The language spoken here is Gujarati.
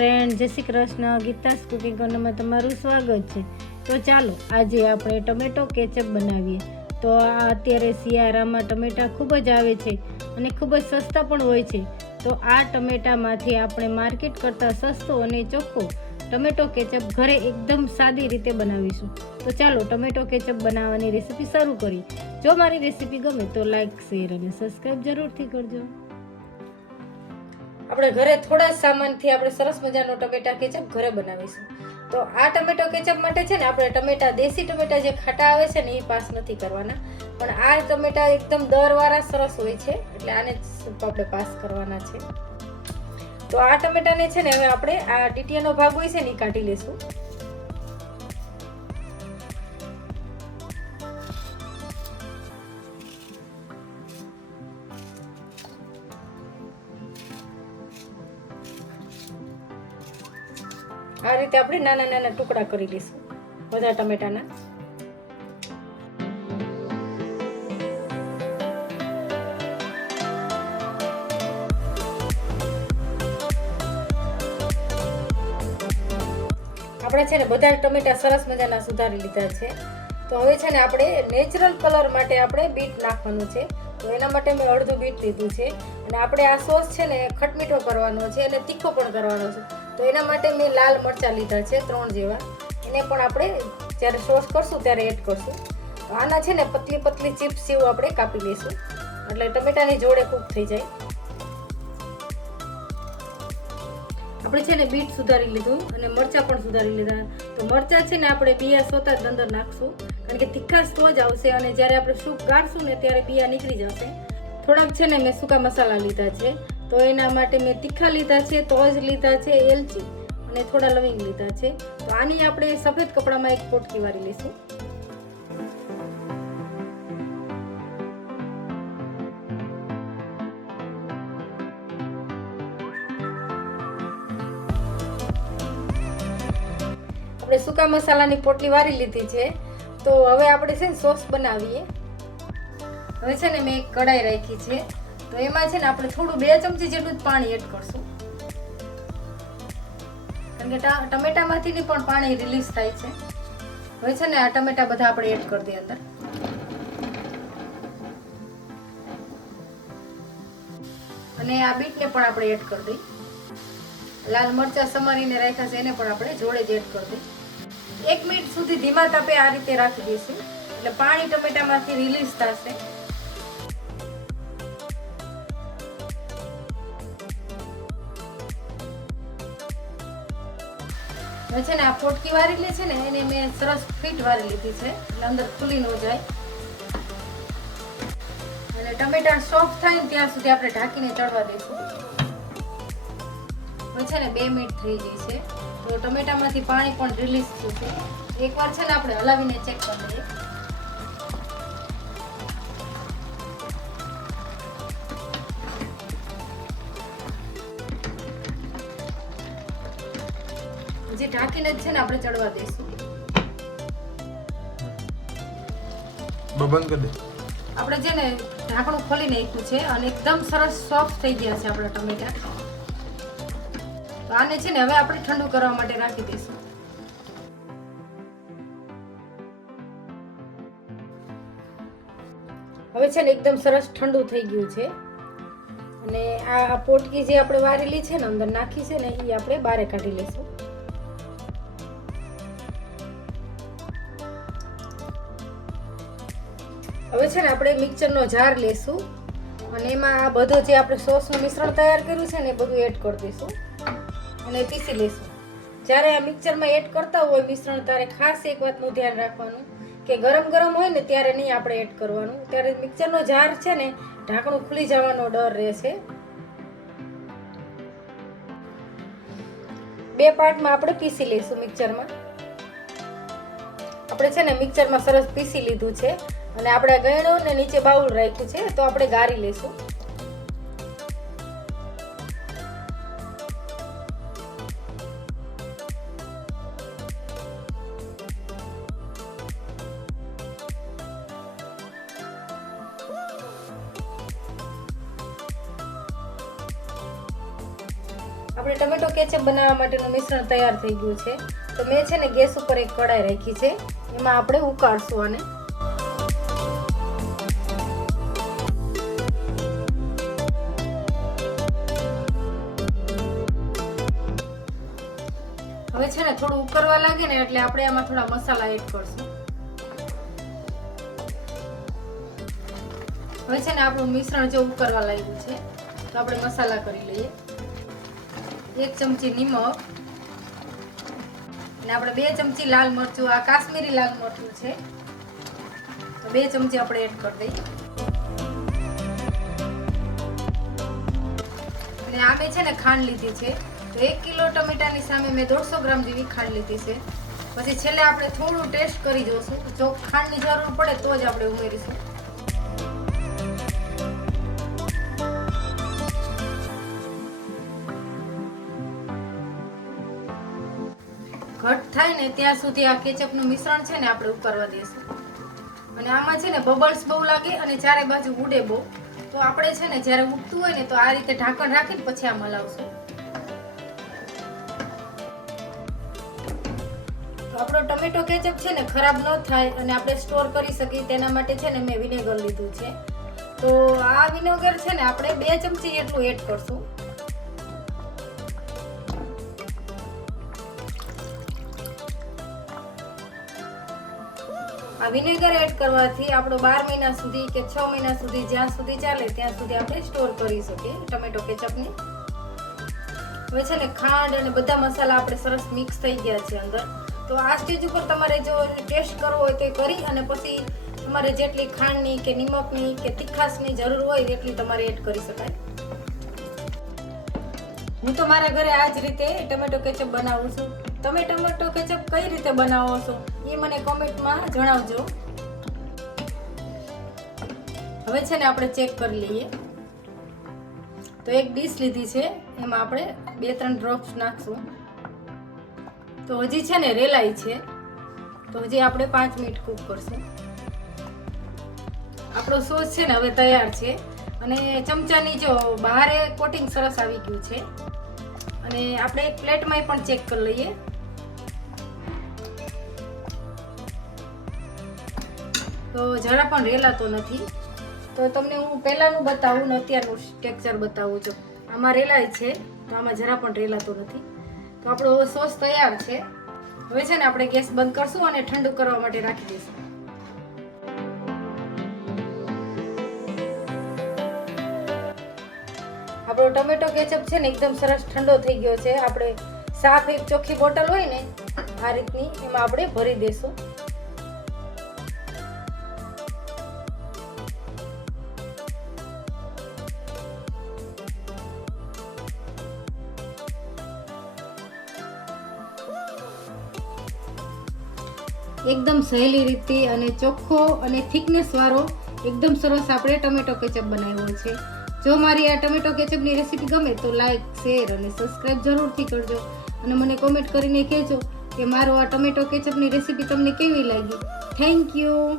ફ્રેન્ડ જય શ્રી કૃષ્ણ, ગીતાસ કુકિંગ કોર્નરમાં તમારું સ્વાગત છે. તો ચાલો, આજે આપણે ટમેટો કેચઅપ બનાવીએ. તો આ અત્યારે શિયાળામાં ટમેટા ખૂબ જ આવે છે અને ખૂબ જ સસ્તા પણ હોય છે. તો આ ટમેટામાંથી આપણે માર્કેટ કરતાં સસ્તો અને ચોખ્ખો ટમેટો કેચઅપ ઘરે એકદમ સાદી રીતે બનાવીશું. તો ચાલો, ટમેટો કેચઅપ બનાવવાની રેસીપી શરૂ કરીએ. જો મારી રેસીપી ગમે તો લાઈક શેર અને સબસ્ક્રાઈબ જરૂરથી કરજો. આપણે ઘરે થોડા સામાનથી આપણે સરસ મજાનો ટમેટા કેચપ ઘરે બનાવીશું. તો આ ટમેટો કેચપ માટે છે ને આપણે ટમેટા, દેશી ટમેટા જે ખાટા આવે છે ને એ પાસ નથી કરવાના. પણ આ ટમેટા એકદમ દરવાળા સરસ હોય છે, એટલે આને આપણે પાસ કરવાના છે. તો આ ટમેટાને છે ને હવે આપણે આ ડીટીયાનો ભાગ હોય છે ને એ કાઢી લેશું. આ રીતે આપણે નાના નાના ટુકડા કરી લઈશું. બધા ટમેટાના. આપણે છે ને બધા ટમેટા સરસ મજાના સુધારી લીધા છે. તો હવે છે ને આપણે નેચરલ કલર માટે આપણે બીટ નાખવાનું છે. તો એના માટે મેં અડધું બીટ લીધું છે. અને આપણે આ સોસ છે ને ખટમીઠો કરવાનો છે અને તીખો પણ કરવાનો છે. તો એના માટે મેં લાલ મરચાં લીધા છે, ત્રણ જેવા. એને પણ આપણે જ્યારે સોસ કરશું ત્યારે એડ કરશું. તો આના છે ને, પતલી પતલી ચિપ્સ જેવું આપણે કાપી લઈશું. એટલે ટમેટાની જોડે કૂક થઈ જાય. આપણે છે ને, બીટ સુધારી લીધું અને મરચાં પણ સુધારી લીધા. તો મરચાં છે ને, આપણે બિયા સોતા જ અંદર નાખશું. કારણ કે તીખાશ તો જ આવશે અને જ્યારે આપણે સૂપ ગાળશું ને, ત્યારે બિયા નીકળી જશે. થોડાક છે ને, મેં સૂકા મસાલા લીધા છે. તો એના માટે મેં તીખા લીધા છે તોજ લીધા છે, એલચી અને થોડા લવિંગ લીધા છે. તો આની આપણે સફેદ કપડામાં એક પોટકી વાળી લઈશું. આપણે સૂકા મસાલાની પોટલી વારી લીધી છે. તો હવે આપણે છે ને સોસ બનાવીએ. હવે છે ને મેં એક કઢાઈ રાખી છે. તો એમાં છે ને આપણે થોડું બે ચમચી જેટલું જ પાણી એડ કરશું. કારણ કે ટમેટામાંથી પણ પાણી રિલીઝ થાય છે. હવે છે ને આ ટમેટા બધા આપણે એડ કરી દઈએ અંદર. અને આ બીટને પણ આપણે એડ કરી દઈએ. લાલ મરચાં સમારીને રાખ્યા છે, એને પણ આપણે જોડે જ એડ કરી દઈએ. એક મિનિટ સુધી ધીમા તાપે આ રીતે રાખી દઈશું. એટલે પાણી ટમેટામાંથી રિલીઝ થશે. હવે છે ને આ ફોટકી વારી લે છે ને, એને મેં સરસ ફીટ વારી લીધી છે. એટલે અંદર ખુલી ન જાય. અને ટમેટા સોફ્ટ થાય ને ત્યાં સુધી આપણે ઢાંકીને ચડવા દઈશું હવે છે ને બે મિનિટ થઈ ગઈ છે. તો ટમેટામાંથી પાણી પણ રિલીઝ થયું છે. એકવાર છે ને આપણે હલાવીને ચેક કરી લઈએ. જે ઢાંકીને જ છે ને આપણે ચડવા દઈશું. બંધ કરી દે. આપણે છે ને ઢાંકણું ખોલી નાખ્યું છે અને એકદમ સરસ સોફ્ટ થઈ ગયા છે આપણા ટમેટા. તો આને છે ને હવે આપણે ઠંડુ કરવા માટે રાખી દઈશું. હવે છે ને એકદમ સરસ ઠંડુ થઈ ગયું છે. અને આ આ પોટકી જે આપણે વારેલી છે ને અંદર નાખી છે ને એ આપણે બારે કાઢી લઈશું. હવે છે ને આપણે મિક્સરનો જાર લેશું અને એમાં આ બધો જે આપણે સોસનું મિશ્રણ તૈયાર કર્યું છે ને એ બધું એડ કરી દઈશું અને પીસી લઈશું. જ્યારે આ મિક્સરમાં એડ કરતા હોય મિશ્રણ, ત્યારે ખાસ એક વાતનું ધ્યાન રાખવાનું કે ગરમ ગરમ હોય ને ત્યારે નહીં આપણે એડ કરવાનું. ત્યારે મિક્સરનો જાર છે ને ઢાંકણું ખુલી જવાનો ડર રહેશે બે પાર્ટમાં આપણે પીસી લઈશું મિક્સરમાં. આપણે છે ને મિક્સરમાં સરસ પીસી લીધું છે. અને આપણે ગયણું ને નીચે બાઉલ રાખ્યું છે, તો આપણે ગારી લેશું. આપણે ટમેટો કેચઅપ બનાવવા માટેનું મિશ્રણ તૈયાર થઈ ગયું છે. તો મેં છે ને ગેસ ઉપર એક કડાઈ રાખી છે. એમાં આપણે ઉકાળશું આને. ઉકળવા લાગે ને એટલે આપણે આમાં થોડા મસાલા એડ કરશું. હવે છે ને આપણું મિશ્રણ જે ઉકળવા લાગ્યું છે, તો આપણે મસાલા કરી લઈએ. એક ચમચી નિમક અને આપણે બે ચમચી લાલ મરચું, આ કાશ્મીરી લાલ મરચું છે. તો બે ચમચી આપણે એડ કરી દઈએ. અને આ છે ને ખાંડ લીધી છે. તો એક કિલો ટમેટાની સામે મેં દોઢસો ગ્રામ જેવી ખાંડ લીધી છે. પછી છેલ્લે આપણે થોડું ટેસ્ટ કરી જોશું. જો ખાંડની જરૂર પડે તો જ આપણે ઉમેરીશું. ઘટ થાય ને ત્યાં સુધી આ કેચઅપનું મિશ્રણ છે ને આપણે ઉકાળવા દઈશું અને આમાં છે ને બબલ્સ બહુ લાગે અને ચારે બાજુ ઉડે બહુ. તો આપણે છે ને જ્યારે ઉગતું હોય ને તો આ રીતે ઢાંકણ રાખીને પછી આ મલાવશું આપણો ટમેટો કેચઅપ છે ને ખરાબ ન થાય અને આપણે સ્ટોર કરી શકીએ તેના માટે છે ને મેં વિનેગર લીધું છે. તો આ વિનેગર છે ને આપણે બે ચમચી જેટલું એડ કરશું. આ વિનેગર એડ કરવાથી આપણો બાર મહિના સુધી કે છ મહિના સુધી જ્યાં સુધી ચાલે ત્યાં સુધી આપણે સ્ટોર કરી શકીએ ટમેટો કેચઅપને હવે છે ને ખાંડ અને બધા મસાલા આપણે સરસ મિક્સ થઈ ગયા છે અંદર. તો આ સ્ટેજ ઉપર તમારે જો ટેસ્ટ કરવો હોય તો કરી અને પછી તમારે જેટલી ખાંડની કે નિમકની કે તીખાસની જરૂર હોય એટલી તમારે એડ કરી શકાય. હું તો મારા ઘરે આ જ રીતે ટમેટો કેચઅપ બનાવું છું. તમે ટમેટો કેચઅપ કઈ રીતે બનાવો છો એ મને કોમેન્ટમાં જણાવજો. હવે છે ને આપણે ચેક કરી લઈએ. તો એક ડીશ લીધી છે, એમાં આપણે બે ત્રણ ડ્રોપ્સ નાખશું. તો હજી છે ને રેલાઈ છે. તો હજી આપણે પાંચ મિનિટ કૂક કરશું. આપણો સોસ છે ને હવે તૈયાર છે. અને ચમચાની જો બહારે કોટિંગ સરસ આવી ગયું છે. અને આપણે એક પ્લેટમાં પણ ચેક કરી લઈએ. તો જરા પણ રેલાતો નથી. તો તમને હું પહેલાંનું બતાવું ને અત્યારનું ટેક્સચર બતાવું છું. આમાં રેલાય છે, તો આમાં જરા પણ રેલાતો નથી. તો આપણો સોસ તૈયાર છે. હવે છે ને આપણે ગેસ બંધ કરશું અને ઠંડુ કરવા માટે રાખી દઈશું. આપણો ટમેટો કેચઅપ છે ને એકદમ સરસ ઠંડો થઈ ગયો છે. આપણે સાફ એક ચોખ્ખી બોટલ હોય ને, આ રીતની એમાં આપણે ભરી દઈશું એકદમ સહેલી રીતે અને ચોખ્ખો અને થિકનેસવાળો, એકદમ સરસ આપણે ટમેટો કેચઅપ બનાવ્યો છે. જો મારી આ ટમેટો કેચઅપની રેસીપી ગમે તો લાઈક, શેર અને સબસ્ક્રાઈબ જરૂરથી કરજો. અને મને કોમેન્ટ કરીને કહેજો કે મારો આ ટમેટો કેચઅપની રેસીપી તમને કેવી લાગી. Thank you.